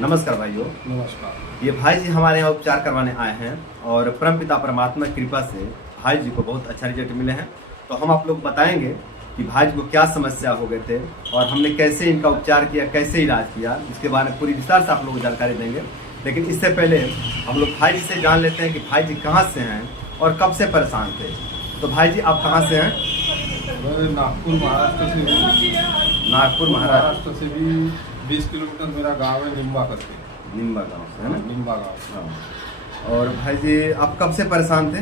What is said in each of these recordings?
नमस्कार भाइयों। नमस्कार। ये भाई जी हमारे यहाँ उपचार करवाने आए हैं और परमपिता परमात्मा की कृपा से भाई जी को बहुत अच्छा रिजल्ट मिले हैं। तो हम आप लोग बताएंगे कि भाई जी को क्या समस्या हो गए थे और हमने कैसे इनका उपचार किया, कैसे इलाज किया, इसके बारे में पूरी विस्तार से आप लोग को जानकारी देंगे। लेकिन इससे पहले हम लोग भाई जी से जान लेते हैं कि भाई जी कहाँ से हैं और कब से परेशान थे। तो भाई जी आप कहाँ से हैं? मैं नागपुर महाराष्ट्र से हूँ। नागपुर महाराष्ट्र से भी 20 किलोमीटर मेरा गांव है, निम्बा करके। निम्बा गाँव से है ना? निम्बा गांव। हाँ। और भाई जी आप कब से परेशान थे?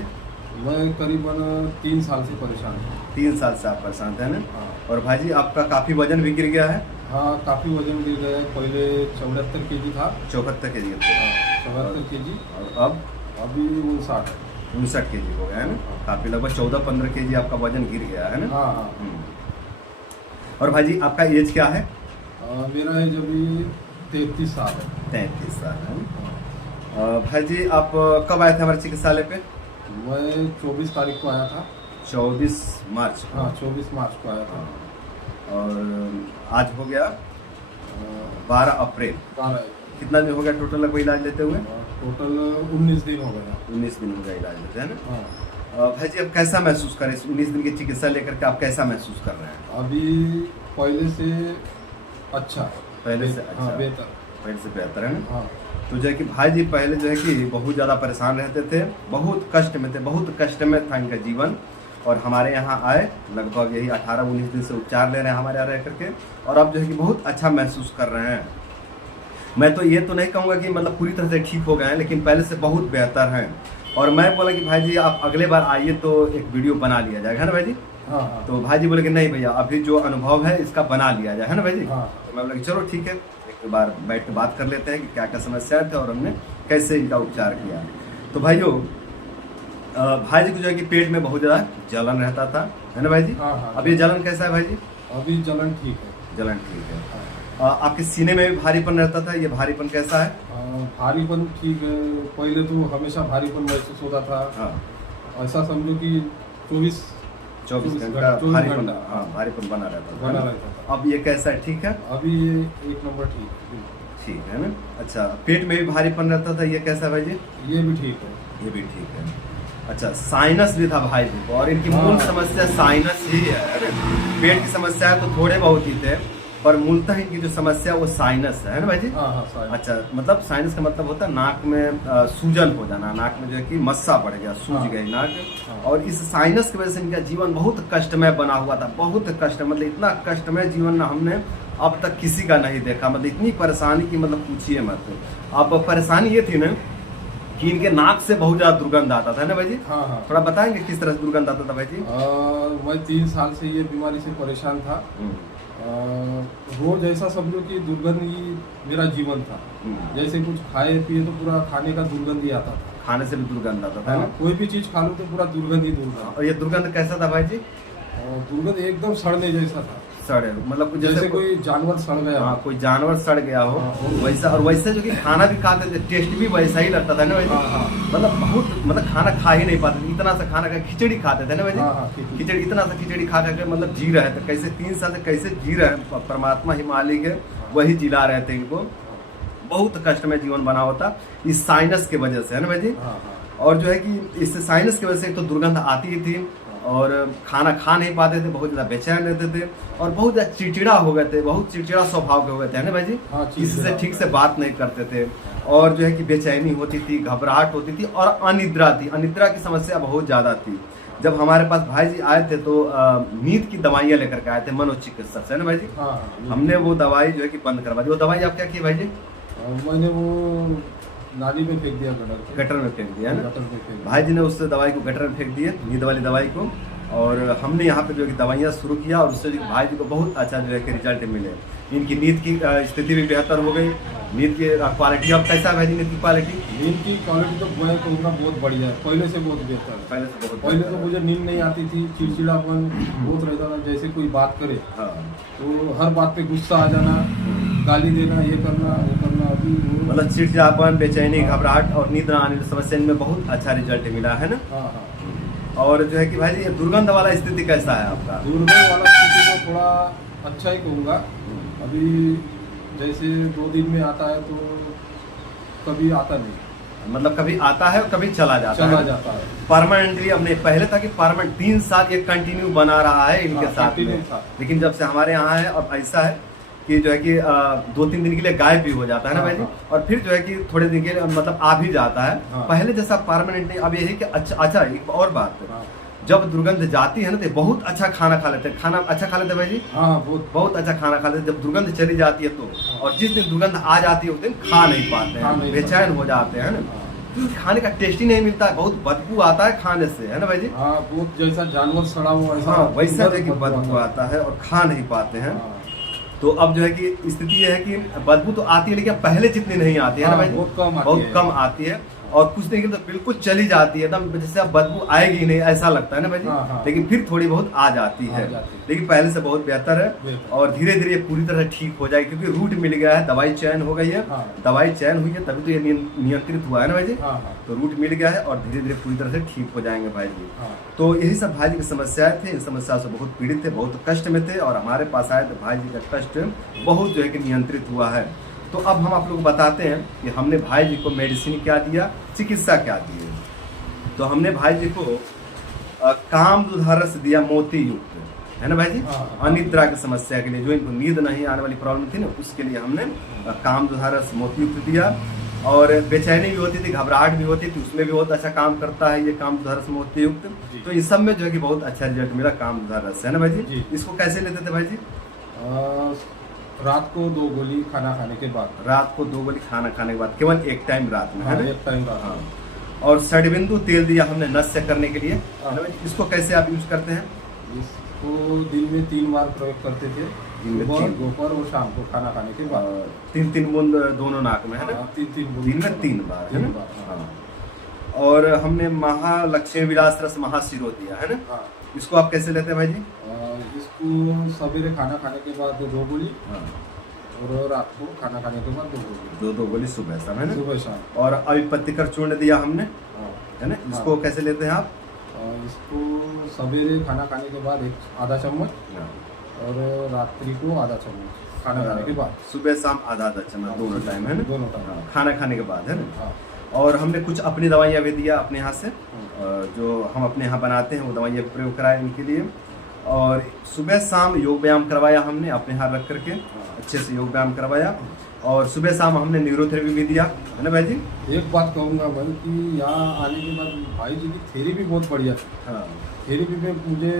मैं करीबन 3 साल से परेशान हूँ। 3 साल से आप परेशान थे ना? हाँ। और भाई जी आपका काफ़ी वजन भी गिर गया है? हाँ, काफ़ी वजन गिर गया है। पहले 74 केजी था। 74 के जी थे। 74 केजी और अब अभी 59 है। 59 के जी हो गया है ना? हाँ। काफ़ी लगभग 14-15 के जी आपका वजन गिर गया है ना? हाँ हाँ। और भाई जी आपका एज क्या है? मेरा एज अभी 33 साल है। 33 साल है ना? भाई जी आप कब आए थे हमारे चिकित्सालय पे? मैं 24 तारीख को आया था। 24 मार्च को। हाँ, 24 मार्च को आया था। और आज हो गया 12 अप्रैल। 12 कितना दिन हो गया टोटल लगभग इलाज लेते हुए? टोटल 19 दिन हो गया। 19 दिन हो गया इलाज लेते हैं ना? हाँ। भाई जी अब कैसा महसूस कर रहे हैं? 19 दिन की चिकित्सा लेकर के आप कैसा महसूस कर रहे हैं? अभी पहले से अच्छा। पहले से अच्छा? हाँ, बेहतर। पहले से बेहतर है ना? हाँ। तो जो है कि भाई जी पहले जो है कि बहुत ज़्यादा परेशान रहते थे, बहुत कष्ट में थे, बहुत कष्ट में था इनका जीवन। और हमारे यहाँ आए, लगभग यही 18-19 दिन से उपचार ले रहे हैं हमारे यहाँ रह करके, और अब जो है कि बहुत अच्छा महसूस कर रहे हैं। मैं तो ये तो नहीं कहूँगा कि मतलब पूरी तरह से ठीक हो गए हैं, लेकिन पहले से बहुत बेहतर हैं। और मैं बोला कि भाई जी आप अगले बार आइए तो एक वीडियो बना लिया जाएगा, है ना भाई जी? हाँ हाँ। तो भाई जी बोले कि नहीं भैया अभी जो अनुभव है इसका बना लिया जाए, है ना भाई जी? हाँ। तो मैं बोला कि चलो ठीक है, एक बार बैठ के बात कर लेते हैं कि क्या क्या समस्या थे और हमने कैसे इनका उपचार किया। तो भाइयों भाई जी को जो है कि पेट में बहुत ज़्यादा जलन रहता था, है ना भाई जी? हाँ हाँ। अब ये जलन कैसा है भाई जी? अभी जलन ठीक है। जलन ठीक है। हाँ। आपके सीने में भी भारीपन रहता था, ये भारीपन कैसा है? भारीपन ठीक है। पहले तो हमेशा भारीपन महसूस होता था। हाँ। ऐसा समझो कि 24 घंटा भारीपन, हाँ भारीपन बना रहता था। था। अब ये कैसा है, ठीक है? अभी ये 1 नंबर ठीक है ना? अच्छा, पेट में भी भारीपन रहता था, ये कैसा है भाई जी? ये भी ठीक है। ये भी ठीक है। अच्छा, साइनस भी था भाई जी को, और इनकी मूल समस्या साइनस ही है। पेट की समस्या तो थोड़े बहुत ही थे, पर मूलतः इनकी जो समस्या वो साइनस है ना भाई जी? हाँ हाँ, साइनस। अच्छा, मतलब साइनस का मतलब होता है नाक में सूजन हो जाना, नाक में जो है कि मस्सा बढ़ गया, सूज गई नाक। और इस साइनस की वजह से इनका जीवन बहुत कष्टमय बना हुआ था, बहुत कष्ट, मतलब इतना कष्टमय जीवन हमने अब तक किसी का नहीं देखा। मतलब इतनी परेशानी की मतलब पूछिए मत। अब परेशानी ये थी ना कि इनके नाक से बहुत ज़्यादा दुर्गंध आता था ना भाई जी? हाँ हाँ। थोड़ा बताएंगे किस तरह से दुर्गंध आता था भाई जी? मैं 3 साल से ये बीमारी से परेशान था। रोज ऐसा समझो कि दुर्गंध ही मेरा जीवन था। जैसे कुछ खाए पिए तो पूरा खाने का दुर्गंध ही आता था। खाने से भी दुर्गंध आता था ना? कोई भी चीज खा लो तो पूरा दुर्गंध ही दुर्गंध। और ये दुर्गंध कैसा था भाई जी? दुर्गंध एकदम सड़ने जैसा था। सड़े मतलब जैसे कोई जानवर सड़ गया। हाँ, कोई जानवर सड़ गया हो वैसा। और वैसे जो कि खाना भी खाते थे, टेस्ट भी वैसा ही लगता था ना भाई जी? मतलब बहुत, मतलब खाना खा ही नहीं पाते, इतना सा खाना का खिचड़ी खाते थे ना भाई जी? खिचड़ी, इतना सा खिचड़ी खा करके मतलब जी रहे थे। कैसे 3 साल से कैसे जी रहे हैं, परमात्मा ही मालिक है, वही जिला रहे थे इनको। बहुत कष्ट में जीवन बना होता इस साइनस के वजह से, है ना भाई जी? और जो है कि इस साइनस की वजह से एक तो दुर्गंध आती ही थी, और खाना खा नहीं पाते थे, बहुत ज़्यादा बेचैन रहते थे, और बहुत ज़्यादा चिड़चिड़ा हो गए थे, बहुत चिड़चिड़ा स्वभाव के हो गए थे, है ना भाई जी? किसी से ठीक से बात नहीं करते थे, और जो है कि बेचैनी होती थी, घबराहट होती थी, और अनिद्रा थी। अनिद्रा की समस्या बहुत ज़्यादा थी। जब हमारे पास भाई जी आए थे तो नींद की दवाइयाँ लेकर के आए थे मनोचिकित्सक से, है ना भाई जी? हमने वो दवाई जो है कि बंद करवा दी। वो दवाई आप क्या की भाई जी? मैंने वो नाली में फेंक दिया, गटर में फेंक दिया ना? भाई जी ने उस दवाई को गटर में फेंक दिए, नींद वाली दवाई को। और हमने यहाँ पे जो है दवाइयाँ शुरू किया, और उससे भाई जी को बहुत अच्छा जो है कि रिजल्ट मिले। इनकी नींद की स्थिति भी बेहतर हो गई। नींद की क्वालिटी अब कैसा है भाई जी? नींद की क्वालिटी तो मैं कहूँगा बहुत बढ़िया है, पहले से बहुत बेहतर है। पहले तो मुझे नींद नहीं आती थी, चिड़चिड़ापन बहुत रहता था। जैसे कोई बात करे तो हर बात पे गुस्सा आ जाना, गाली देना, ये करना वो करना। अभी मतलब चिड़चिड़ापन, बेचैनी, घबराहट और नींद न आने की समस्या में बहुत अच्छा रिजल्ट मिला है ना? और जो है कि भाई जी दुर्गंध वाला स्थिति कैसा है आपका? दुर्गंध वाला स्थिति तो थोड़ा अच्छा ही कहूँगा। अभी जैसे 2 दिन में आता है तो कभी आता नहीं, मतलब कभी आता है और कभी चला जाता है। परमानेंटली हमने पहले था कि परमानेंट 3 साल ये कंटिन्यू बना रहा है इनके साथ में, लेकिन जब से हमारे यहाँ है अब ऐसा है कि जो है कि 2-3 दिन के लिए गायब भी हो जाता है ना भाई जी, और फिर जो है कि थोड़े दिन के लिए मतलब आ भी जाता है। पहले जैसा परमानेंट नहीं। अब यही कि अच्छा एक और बात है, जब दुर्गंध जाती है ना तो बहुत अच्छा खाना खा लेते हैं। खाना अच्छा खा लेते हैं भाई जी, बहुत अच्छा खाना खा लेते हैं। जब दुर्गंध चली जाती है तो, और जिस दिन दुर्गंध आ जाती है उस दिन खा नहीं पाते हैं, बेचैन हो जाते हैं ना, क्योंकि खाने का टेस्ट ही नहीं मिलता है, बहुत बदबू आता है खाने से, है ना भाई जी। बहुत जैसा जानवर सड़ा हुआ वैसा देखिए बदबू आता है और खा नहीं पाते हैं। तो अब जो है कि स्थिति ये है कि बदबू तो आती है लेकिन पहले जितनी नहीं आती है ना भाई, बहुत कम आती है, और कुछ दिन के तो बिल्कुल चली जाती है एकदम, जैसे अब बदबू आएगी ही नहीं ऐसा लगता है ना भाई जी। लेकिन फिर थोड़ी बहुत आ जाती है, लेकिन पहले से बहुत बेहतर है, और धीरे धीरे पूरी तरह ठीक हो जाएगी, क्योंकि रूट मिल गया है, दवाई चयन हो गई है। दवाई चयन हुई है तभी तो ये नियंत्रित हुआ है ना भाई जी। तो रूट मिल गया है और धीरे धीरे पूरी तरह से ठीक हो जाएंगे भाई जी। तो यही सब भाई जी की समस्याएं थे, इन समस्या से बहुत पीड़ित थे, बहुत कष्ट में थे, और हमारे पास आए तो भाई जी का कष्ट बहुत जो है कि नियंत्रित हुआ है। तो अब हम आप लोग को बताते हैं कि हमने भाई जी को मेडिसिन क्या दिया, चिकित्सा क्या दी है। तो हमने भाई जी को कामदूध रस दिया मोती युक्त, है ना भाई जी। अनिद्रा की समस्या के लिए, जो इनको नींद नहीं आने वाली प्रॉब्लम थी ना, उसके लिए हमने कामदूध रस मोती युक्त दिया। और बेचैनी भी होती थी, घबराहट भी होती थी, उसमें भी बहुत अच्छा काम करता है ये कामदूध रस मोती युक्त। तो इस सब में जो है कि बहुत अच्छा रिजल्ट मिला कामदूध रस, है ना भाई जी। इसको कैसे लेते थे भाई जी? रात को 2 गोली खाना खाने के बाद, रात को 2 गोली खाना खाने के बाद, केवल एक टाइम रात में, है ना? एक टाइम रात। और षडबिंदु तेल दिया हमने नस्य करने के लिए। इसको कैसे आप यूज करते हैं? इसको दिन में 3 बार प्रयोग करते थे, दोपहर और शाम को खाना खाने के बाद। 3-3 बूंद दोनों नाक में, है ना? 3 बूंद दिन में 3 बार, है ना? और हमने महालक्ष्मी विलास रस महाशिरो दिया, है ना? इसको आप कैसे लेते हैं भाई जी? इसको सवेरे खाना खाने के बाद 2 गोली, और रात को खाना खाने के बाद 2 गोली, 2 गोली सुबह शाम, है ना? सुबह शाम। और अविपत्तिकर चूर्ण दिया हमने, है ना? इसको कैसे लेते हैं आप? इसको सवेरे खाना खाने के बाद आधा चम्मच, और रात्रि को आधा चम्मच खाना खाने के बाद। सुबह शाम आधा चम्मच दोनों टाइम, है ना? दोनों टाइम खाना खाने के बाद, है ना? और हमने कुछ अपनी दवाइयाँ भी दिया अपने यहाँ से, जो हम अपने यहाँ बनाते हैं वो दवाइयाँ प्रयोग कराए इनके लिए। और सुबह शाम योग व्यायाम करवाया हमने अपने यहाँ रख करके, अच्छे से योग व्यायाम करवाया। और सुबह शाम हमने न्यूरोथेरेपी भी दिया, है ना भाई जी। एक बात कहूँगा भाई कि यहाँ आने के बाद भाई जी की थेरेपी बहुत बढ़िया थी। थेरेपी में मुझे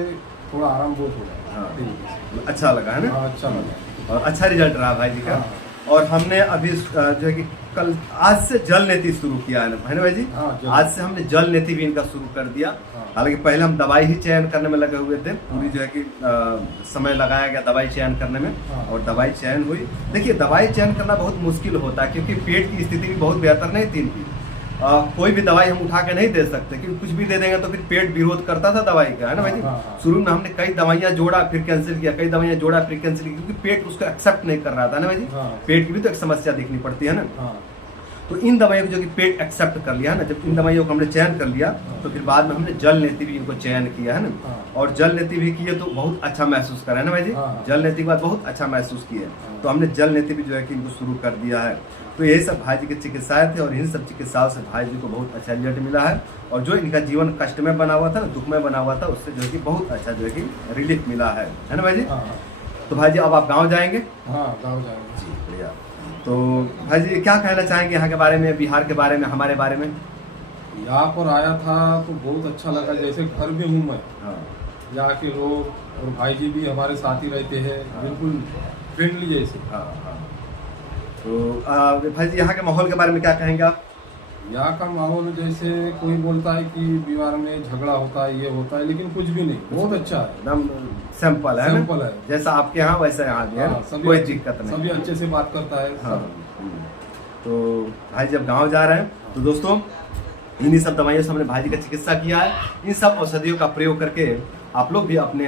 थोड़ा आराम बहुत हो गया। अच्छा लगा, है ना? अच्छा लगा, और अच्छा रिजल्ट रहा भाई जी का। और हमने अभी जो है कि कल आज से जल नीति शुरू किया है ना भाई जी। आज से हमने जल नीति भी इनका शुरू कर दिया। हालांकि पहले हम दवाई ही चयन करने में लगे हुए थे, पूरी जो है कि समय लगाया गया दवाई चयन करने में, और दवाई चयन हुई। देखिए दवाई चयन करना बहुत मुश्किल होता है, क्योंकि पेट की स्थिति भी बहुत बेहतर नहीं थी इनकी। कोई भी दवाई हम उठा के नहीं दे सकते, क्योंकि कुछ भी दे देंगे तो फिर पेट विरोध करता था दवाई का, है ना भाई जी। शुरू में हमने कई दवाइयाँ जोड़ा फिर कैंसिल किया, कई दवाइयाँ जोड़ा फिर कैंसिल किया, क्योंकि पेट उसको एक्सेप्ट नहीं कर रहा था ना भाई जी। पेट की भी तो एक समस्या देखनी पड़ती है ना। तो इन दवाइयों को जो कि पेट एक्सेप्ट कर लिया ना, जब इन दवाइयों को हमने चयन कर लिया तो फिर बाद में हमने जल नीति भी इनको चयन किया, है ना। और जल नीति भी किए तो बहुत अच्छा महसूस करा, है ना भाई जी। जल नीति के बाद बहुत अच्छा महसूस किया, तो हमने जल नीति भी जो है कि इनको शुरू कर दिया है। तो यही सब भाई जी की चिकित्साएं थे, और इन सब चिकित्साओं से भाई जी को बहुत अच्छा रिजल्ट मिला है। और जो इनका जीवन कष्ट में बना हुआ था ना, दुख में बना हुआ था, उससे जो है कि बहुत अच्छा जो है कि रिलीफ मिला है ना भाई जी। तो भाई जी अब आप गाँव जाएंगे? गाँव जाएंगे जी, बढ़िया। तो भाई जी क्या कहना चाहेंगे यहाँ के बारे में, बिहार के बारे में, हमारे बारे में? यहाँ पर आया था तो बहुत अच्छा लगा, जैसे घर में हूँ मैं। यहाँ के लोग और भाई जी भी हमारे साथ ही रहते हैं, बिल्कुल फ्रेंडली जैसे। तो भाई जी यहाँ के माहौल के बारे में क्या कहेंगे आप? यहाँ का माहौल जैसे कोई बोलता है कि बिहार में झगड़ा होता है, ये होता है, लेकिन कुछ भी नहीं, बहुत अच्छा है, एकदम सिंपल है, सिंपल है। जैसा आपके यहाँ वैसा यहाँ भी है, कोई दिक्कत नहीं, सभी अच्छे से बात करता है। तो भाई जब गांव जा रहे हैं तो दोस्तों इन्हीं सब दवाइयों से हमने भाई जी का चिकित्सा किया है। इन सब औषधियों का प्रयोग करके आप लोग भी अपने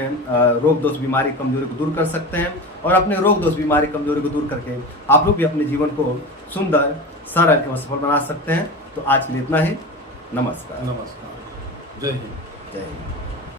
रोग दोष बीमारी कमजोरी को दूर कर सकते हैं, और अपने रोग दोष बीमारी कमजोरी को दूर करके आप लोग भी अपने जीवन को सुंदर सरल एवं सफल बना सकते हैं। तो आज के लिए इतना ही। नमस्कार। जय हिंद। जय हिंद।